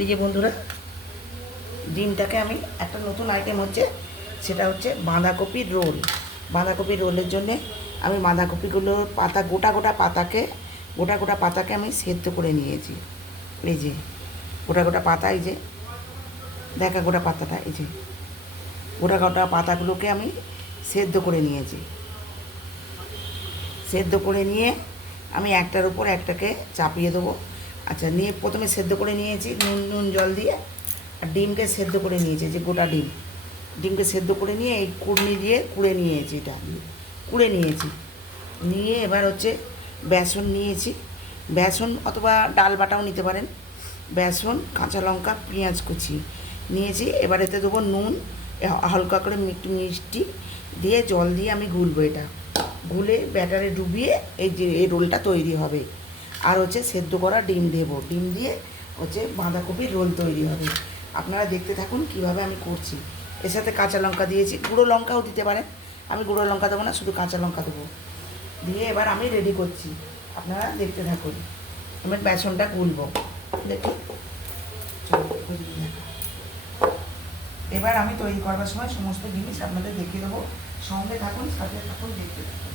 এই যে বন্ধুরা, ডিমটাকে আমি একটা নতুন আইটেম হচ্ছে, সেটা হচ্ছে বাঁধাকপির রোল। বাঁধাকপির রোলের জন্যে আমি বাঁধাকপিগুলো পাতা গোটা গোটা পাতাকে আমি সেদ্ধ করে নিয়েছি। এই যে গোটা গোটা পাতা, এই যে দেখা গোটা পাতাটা, এই যে গোটা গোটা পাতাগুলোকে আমি সেদ্ধ করে নিয়েছি। সেদ্ধ করে নিয়ে আমি একটার উপর একটাকে চাপিয়ে দেবো। আচ্ছা, নিয়ে প্রথমে সেদ্ধ করে নিয়েছি নুন নুন জল দিয়ে। আর ডিমকে সেদ্ধ করে নিয়েছি, যে গোটা ডিমকে সেদ্ধ করে নিয়ে এই কুড়নি দিয়ে কুড়ে নিয়েছি, এটা কুড়ে নিয়েছি। নিয়ে এবার হচ্ছে বেসন নিয়েছি, বেসন অথবা ডাল বাটাও নিতে পারেন। বেসন, কাঁচা লঙ্কা, পেঁয়াজ কুচি নিয়েছি। এবার এতে দেবো নুন, হালকা করে একটু মিষ্টি দিয়ে জল দিয়ে আমি গুলবো। এটা গুলে ব্যাটারে ডুবিয়ে এই যে এই রোলটা তৈরি হবে। আর হচ্ছে সেদ্ধ করা ডিম দেবো, ডিম দিয়ে হচ্ছে বাঁধাকপির রোল তৈরি হবে। আপনারা দেখতে থাকুন কীভাবে আমি করছি। এর সাথে কাঁচা লঙ্কা দিয়েছি, গুঁড়ো লঙ্কাও দিতে পারেন। আমি গুঁড়ো লঙ্কা দেবো না, শুধু কাঁচা লঙ্কা দেবো। দিয়ে এবার আমি রেডি করছি, আপনারা দেখতে থাকুন। আমি বেসনটা গুলবো, দেখুন। এবার আমি তৈরি করবার সময় সমস্ত জিনিস আপনাদের দেখিয়ে দেবো। সঙ্গে থাকুন, সাথে থাকুন, দেখতে থাকুন।